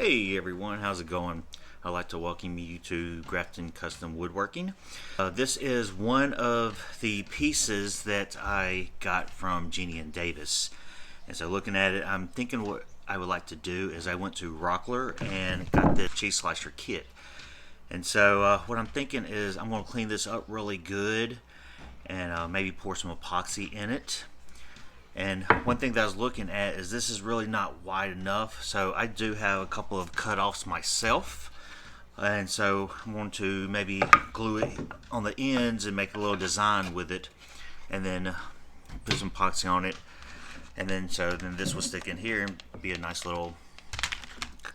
Hey everyone, how's it going? I'd like to welcome you to Grafton Custom Woodworking. This is one of the pieces that I got from Jennie and Davis. And so looking at it, I'm thinking what I would like to do is I went to Rockler and got the cheese slicer kit. And so what I'm thinking is I'm going to clean this up really good and maybe pour some epoxy in it. And one thing that I was looking at is this is really not wide enough, so I do have a couple of cut-offs myself, and so I'm going to maybe glue it on the ends and make a little design with it, and then put some epoxy on it, and then this will stick in here and be a nice little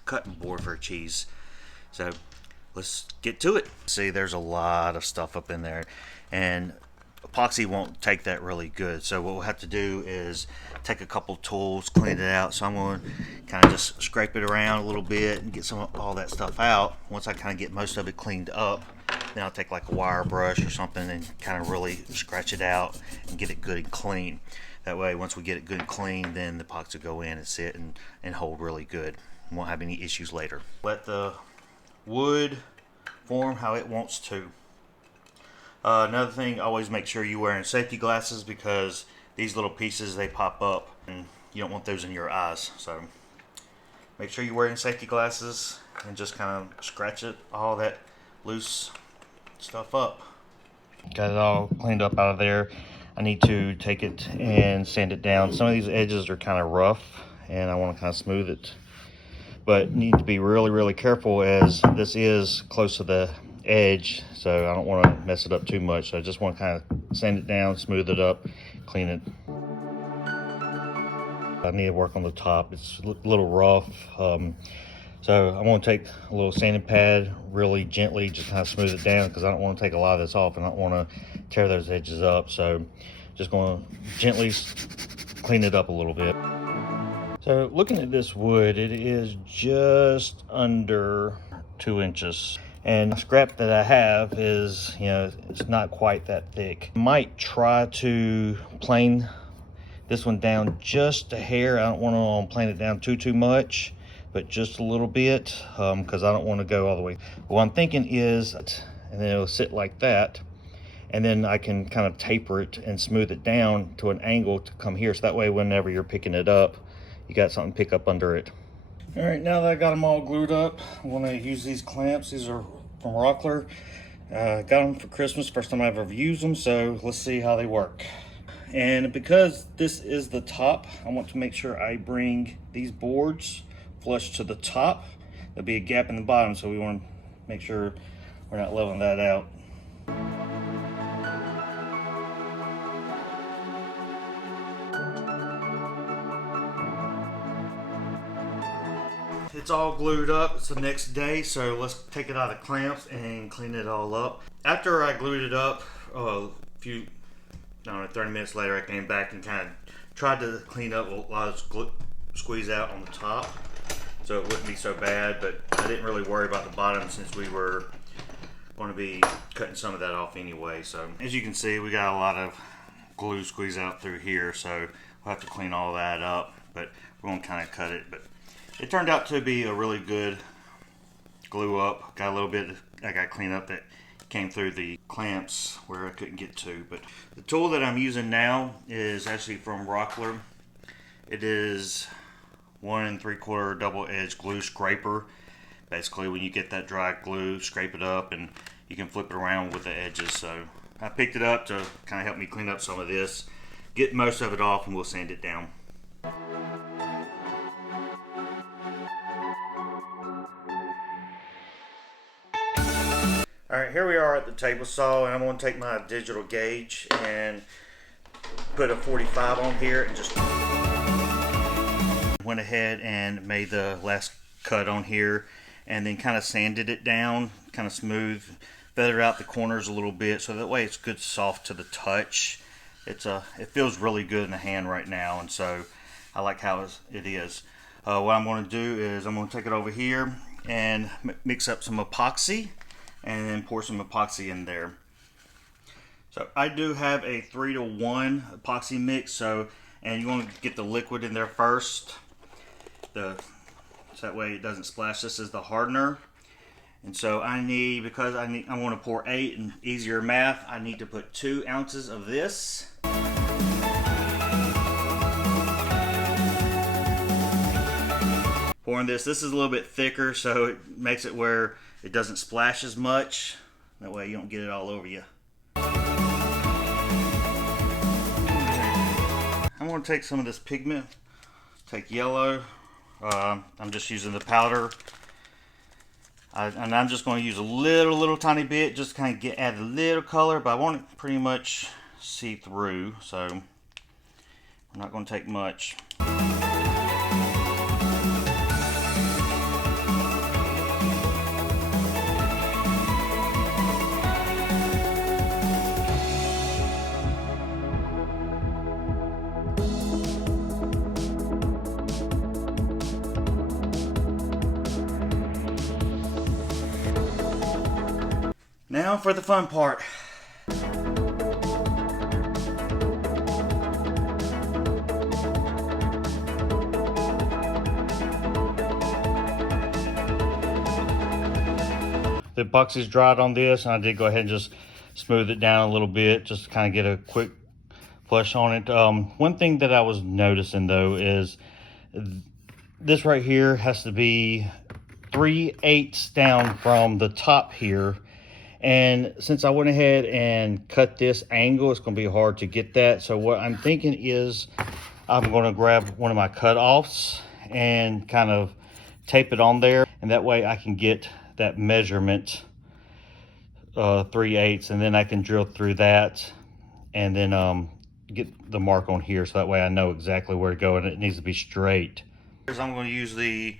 cutting board for cheese. So let's get to it. See, there's a lot of stuff up in there, and epoxy won't take that really good, so what we'll have to do is take a couple tools, clean it out. So I'm going to kind of just scrape it around a little bit and get some of all that stuff out. Once I kind of get most of it cleaned up, then I'll take like a wire brush or something and kind of really scratch it out and get it good and clean. That way once we get it good and clean, then the epoxy will go in and sit and hold really good. We won't have any issues later. Let the wood form how it wants to. Another thing, always make sure you're wearing safety glasses because these little pieces, they pop up and you don't want those in your eyes. So make sure you're wearing safety glasses and just kind of scratch it, all that loose stuff up. Got it all cleaned up out of there. I need to take it and sand it down. Some of these edges are kind of rough and I want to kind of smooth it, but need to be really careful as this is close to the edge, so I don't want to mess it up too much. So I just want to kind of sand it down, smooth it up, clean it. I need to work on the top. It's a little rough, so I'm going to take a little sanding pad, really gently just kind of smooth it down because I don't want to take a lot of this off and I don't want to tear those edges up. So just going to gently clean it up a little bit. So looking at this wood, it is just under 2 inches. And the scrap that I have is, it's not quite that thick. I might try to plane this one down just a hair. I don't want to plane it down too much, but just a little bit, because I don't want to go all the way. What I'm thinking is, and then it'll sit like that, and then I can kind of taper it and smooth it down to an angle to come here, so that way whenever you're picking it up, you got something to pick up under it. All right, now that I got them all glued up, I'm gonna use these clamps. These are from Rockler. Got them for Christmas, first time I ever used them, so let's see how they work. And because this is the top, I want to make sure I bring these boards flush to the top. There'll be a gap in the bottom, so we want to make sure we're not leveling that out. It's all glued up. It's the next day, so let's take it out of the clamps and clean it all up. After I glued it up, a few, I don't know, 30 minutes later, I came back and kind of tried to clean up a lot of squeeze out on the top so it wouldn't be so bad, but I didn't really worry about the bottom since we were going to be cutting some of that off anyway. So as you can see, we got a lot of glue squeeze out through here, so we'll have to clean all that up, but we're going to kind of cut it. But it turned out to be a really good glue up. Got a little bit I got cleaned up that came through the clamps where I couldn't get to. But the tool that I'm using now is actually from Rockler. It is 1 3/4 double edged glue scraper. Basically, when you get that dry glue, scrape it up and you can flip it around with the edges. So I picked it up to kind of help me clean up some of this, get most of it off, and we'll sand it down. Alright, here we are at the table saw, and I'm going to take my digital gauge and put a 45 on here and just went ahead and made the last cut on here and then kind of sanded it down, kind of smooth, feathered out the corners a little bit so that way it's good soft to the touch. It feels really good in the hand right now, and so I like how it is. What I'm going to do is I'm going to take it over here and mix up some epoxy and then pour some epoxy in there. So I do have a 3-to-1 epoxy mix, and you want to get the liquid in there first. The so that way it doesn't splash. This is the hardener. And so I want to pour 8 and easier math, I need to put 2 ounces of this. Pouring this is a little bit thicker, so it makes it where it doesn't splash as much. That way you don't get it all over you. I'm going to take some of this pigment, take yellow. I'm just using the powder. And I'm just going to use a little tiny bit, just kind of add a little color, but I want it pretty much see through, so I'm not going to take much. Now for the fun part. The epoxy's dried on this, and I did go ahead and just smooth it down a little bit, just to kind of get a quick flush on it. One thing that I was noticing though is this right here has to be 3/8 down from the top here. And since I went ahead and cut this angle, it's going to be hard to get that. So what I'm thinking is I'm going to grab one of my cut-offs and kind of tape it on there. And that way I can get that measurement, 3/8, and then I can drill through that and then get the mark on here. So that way I know exactly where to go, and it needs to be straight. Here's I'm going to use the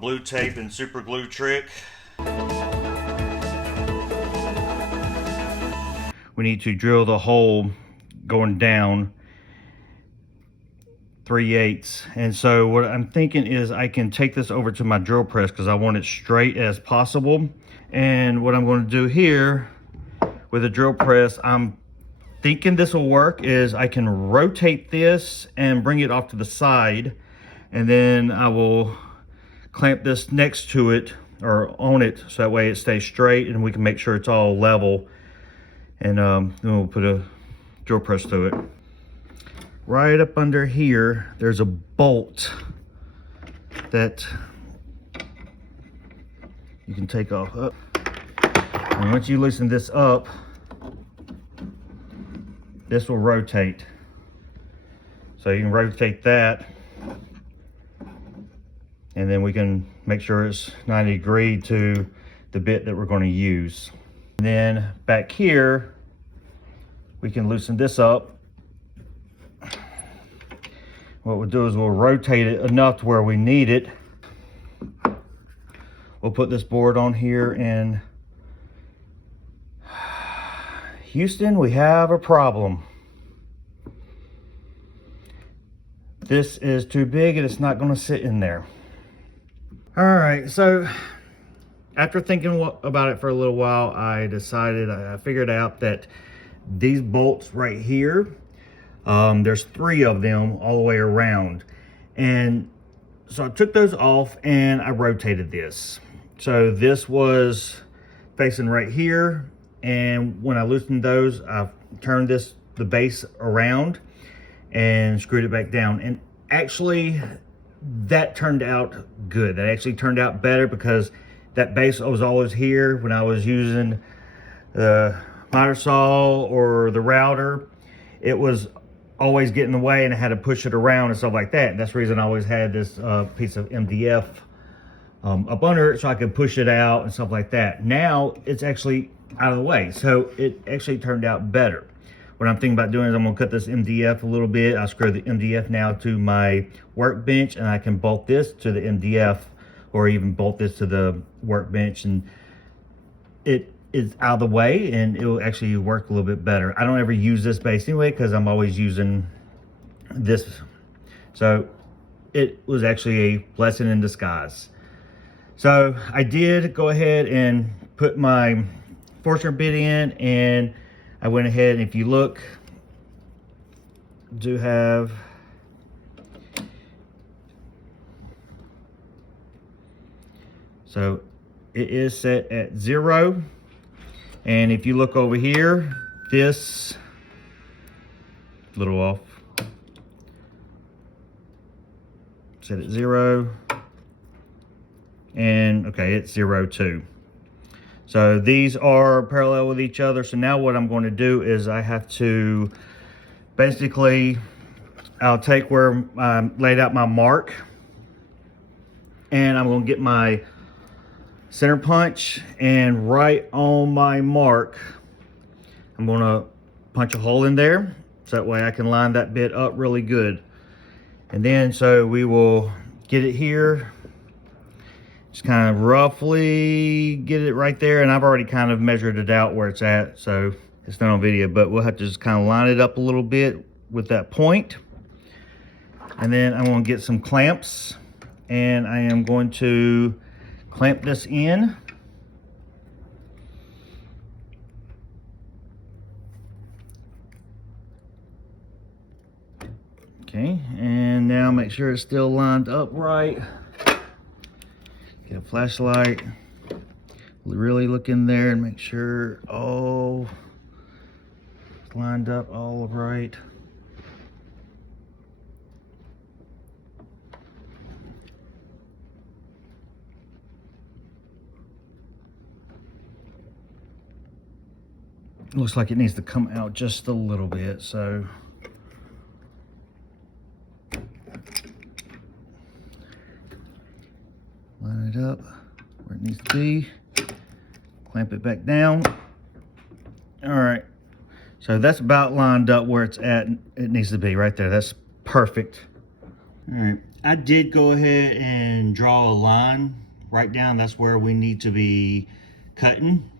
blue tape and super glue trick. We need to drill the hole going down 3/8. And so what I'm thinking is I can take this over to my drill press because I want it straight as possible. And what I'm going to do here with the drill press, I'm thinking this will work, is I can rotate this and bring it off to the side. And then I will clamp this next to it or on it so that way it stays straight and we can make sure it's all level. And then we'll put a drill press through it. Right up under here, there's a bolt that you can take off. And once you loosen this up, this will rotate. So you can rotate that, and then we can make sure it's 90 degree to the bit that we're going to use. And then back here, we can loosen this up. What we'll do is we'll rotate it enough to where we need it. We'll put this board on here, and Houston, we have a problem. This is too big and it's not going to sit in there. All right, so after thinking about it for a little while, I figured out that these bolts right here, there's 3 of them all the way around. And so I took those off and I rotated this. So this was facing right here. And when I loosened those, I turned the base around and screwed it back down. And actually, that turned out good. That actually turned out better because that base was always here when I was using the miter saw or the router. It was always getting in the way and I had to push it around and stuff like that. And that's the reason I always had this piece of MDF up under it so I could push it out and stuff like that. Now it's actually out of the way, so it actually turned out better. What I'm thinking about doing is I'm going to cut this MDF a little bit. I screw the MDF now to my workbench, and I can bolt this to the MDF or even bolt this to the workbench, and it is out of the way and it will actually work a little bit better. I don't ever use this base anyway because I'm always using this, so it was actually a blessing in disguise. So I did go ahead and put my Forstner bit in, and I went ahead, and if you look, do have So it is set at 0. And if you look over here, this little off, set at 0, and okay, it's 0 too. So these are parallel with each other. So now what I'm going to do is I have to basically, I'll take where I laid out my mark, and I'm going to get my center punch, and right on my mark, I'm going to punch a hole in there, so that way I can line that bit up really good. And then so we will get it here, just kind of roughly get it right there, and I've already kind of measured it out where it's at, so it's not on video, but we'll have to just kind of line it up a little bit with that point. And then I'm going to get some clamps, and I am going to clamp this in. Okay, and now make sure it's still lined up right. Get a flashlight, really look in there and make sure all is lined up all right. Looks like it needs to come out just a little bit, so line it up where it needs to be, clamp it back down. All right, so that's about lined up where it's at. It needs to be right there. That's perfect. All right, I did go ahead and draw a line right down. That's where we need to be cutting.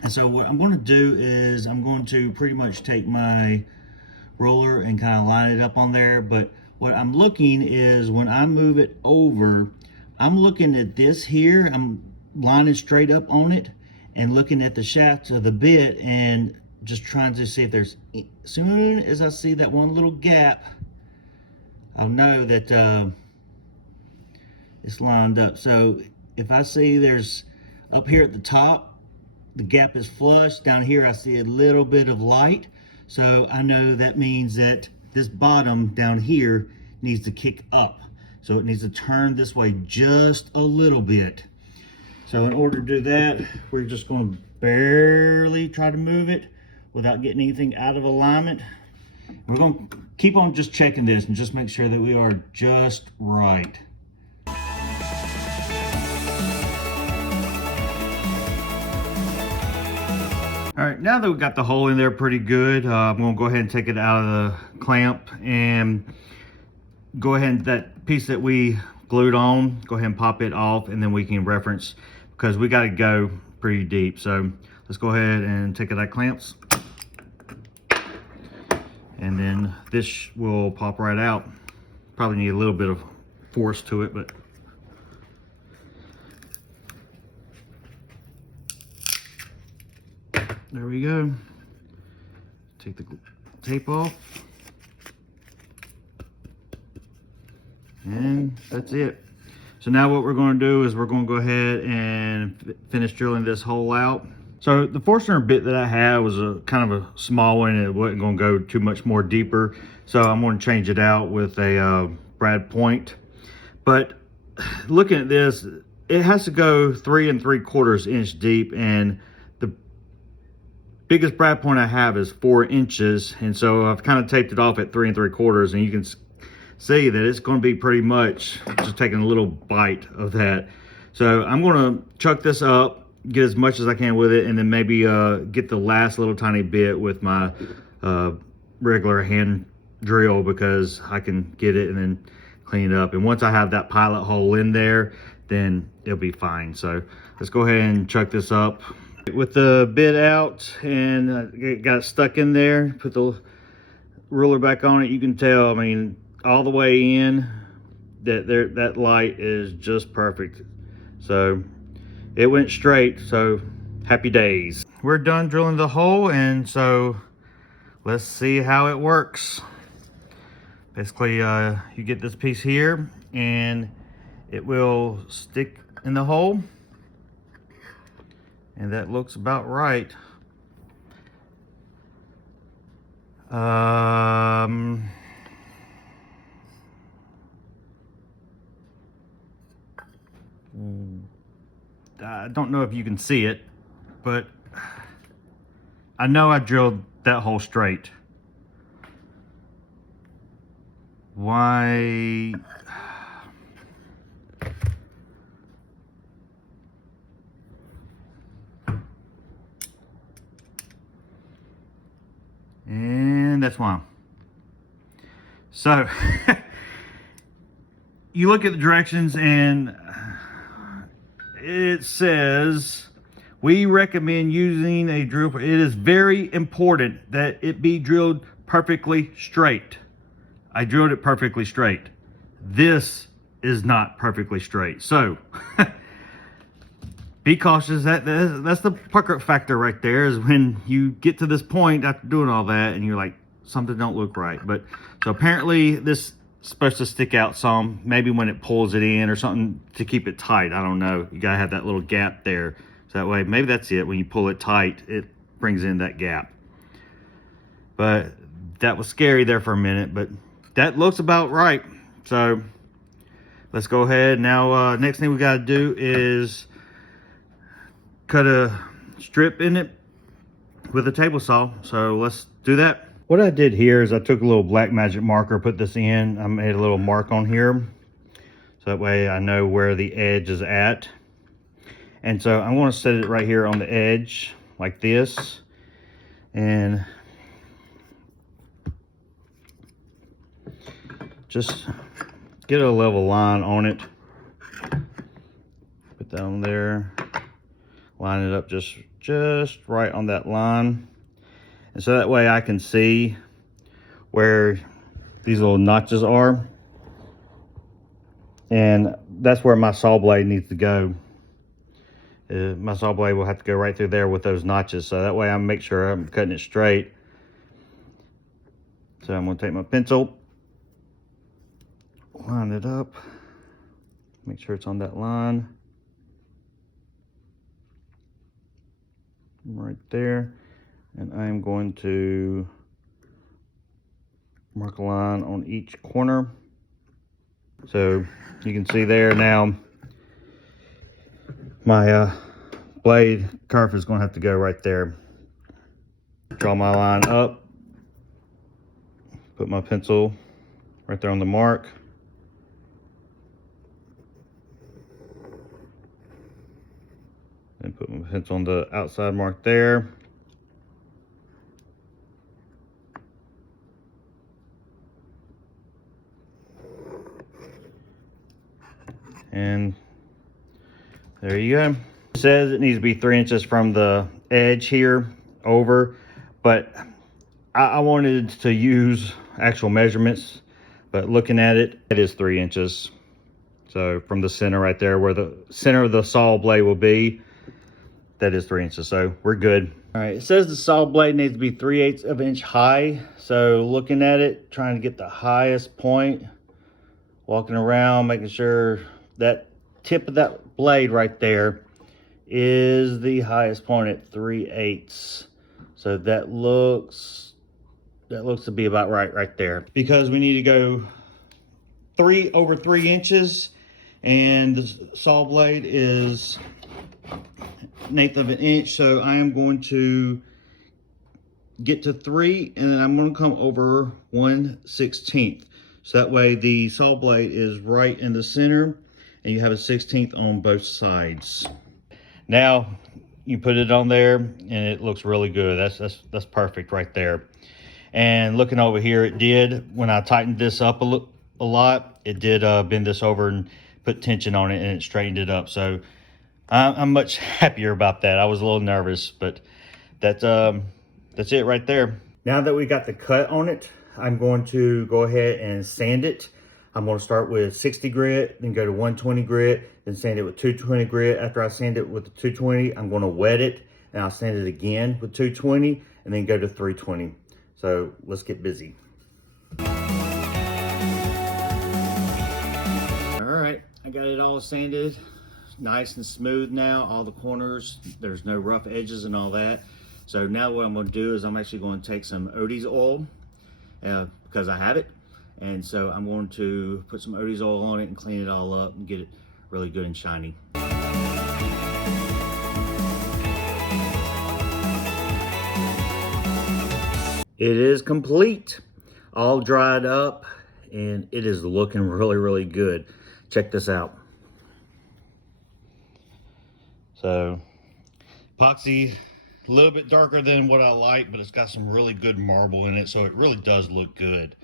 And so what I'm going to do is I'm going to pretty much take my ruler and kind of line it up on there. But what I'm looking is when I move it over, I'm looking at this here. I'm lining straight up on it and looking at the shaft of the bit and just trying to see if there's, as soon as I see that one little gap, I'll know that it's lined up. So if I see there's up here at the top, the gap is flush. Down here I see a little bit of light, so I know that means that this bottom down here needs to kick up, so it needs to turn this way just a little bit. So in order to do that, we're just going to barely try to move it without getting anything out of alignment. We're going to keep on just checking this and just make sure that we are just right. All right, now that we've got the hole in there pretty good, I'm gonna go ahead and take it out of the clamp and go ahead and that piece that we glued on, go ahead and pop it off, and then we can reference, because we gotta go pretty deep. So let's go ahead and take it out of clamps. And then this will pop right out. Probably need a little bit of force to it, but there we go. Take the tape off. And that's it. So now what we're going to do is we're going to go ahead and finish drilling this hole out. So the Forstner bit that I had was a kind of a small one, and it wasn't going to go too much more deeper. So I'm going to change it out with a brad point. But looking at this, it has to go 3 3/4 inch deep, and the biggest brad point I have is 4 inches, and so I've kind of taped it off at 3 3/4, and you can see that it's going to be pretty much just taking a little bite of that. So I'm going to chuck this up, get as much as I can with it, and then maybe get the last little tiny bit with my regular hand drill, because I can get it and then clean it up. And once I have that pilot hole in there, then it'll be fine. So let's go ahead and chuck this up. With the bit out and it got stuck in there, put the ruler back on it, you can tell, I mean, all the way in, that light is just perfect. So it went straight, so happy days. We're done drilling the hole, and so let's see how it works. Basically, you get this piece here and it will stick in the hole. And that looks about right. I don't know if you can see it, but I know I drilled that hole straight. Why? And that's why. So you look at the directions and it says we recommend using a drill. It is very important that it be drilled perfectly straight. I drilled it perfectly straight. This is not perfectly straight. So be cautious. That's the pucker factor right there, is when you get to this point after doing all that and you're like, something don't look right. But so apparently this is supposed to stick out some, maybe when it pulls it in or something to keep it tight. I don't know. You gotta have that little gap there. So that way, maybe that's it. When you pull it tight, it brings in that gap. But that was scary there for a minute, but that looks about right. So let's go ahead. Now, next thing we gotta do is cut a strip in it with a table saw. So let's do that. What I did here is I took a little black magic marker, put this in. I made a little mark on here, so that way I know where the edge is at. And so I want to set it right here on the edge like this, and just get a level line on it. Put that on there, line it up just right on that line. And so that way I can see where these little notches are. And that's where my saw blade needs to go. My saw blade will have to go right through there with those notches. So that way I make sure I'm cutting it straight. So I'm going to take my pencil, line it up, make sure it's on that line. Right there. And I'm going to mark a line on each corner. So you can see there now my blade kerf is going to have to go right there. Draw my line up, put my pencil right there on the mark. And put my pencil on the outside mark there. And there you go. It says it needs to be 3 inches from the edge here over, but I wanted to use actual measurements, but looking at it, it is 3 inches. So from the center right there, where the center of the saw blade will be, that is 3 inches. So we're good. All right, it says the saw blade needs to be 3/8 of an inch high. So looking at it, trying to get the highest point, walking around, making sure that tip of that blade right there is the highest point at 3/8. So that looks to be about right there. Because we need to go over 3 inches, and the saw blade is 1/8 of an inch. So I am going to get to 3, and then I'm going to come over 1/16. So that way the saw blade is right in the center, and you have a 1/16 on both sides. Now you put it on there, and it looks really good. That's perfect right there. And looking over here, it did, when I tightened this up a lot, it did bend this over and put tension on it, and it straightened it up. So I'm much happier about that. I was a little nervous, but that's it right there. Now that we got the cut on it, I'm going to go ahead and sand it. I'm going to start with 60 grit, then go to 120 grit, then sand it with 220 grit. After I sand it with the 220, I'm going to wet it, and I'll sand it again with 220, and then go to 320. So let's get busy. All right, I got it all sanded nice and smooth now, all the corners. There's no rough edges and all that. So now what I'm going to do is I'm actually going to take some Odie's oil because I have it. And so I'm going to put some Odie's oil on it and clean it all up and get it really good and shiny. It is complete, all dried up, and it is looking really, really good. Check this out. So, epoxy, a little bit darker than what I like, but it's got some really good marble in it, so it really does look good.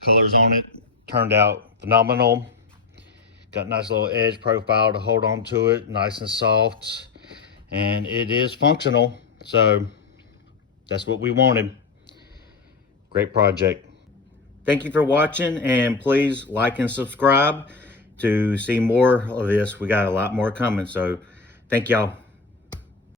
Colors on it turned out phenomenal. Got a nice little edge profile to hold on to it, nice and soft, and it is functional, so that's what we wanted. Great project. Thank you for watching, and please like and subscribe to see more of this. We got a lot more coming, so thank y'all.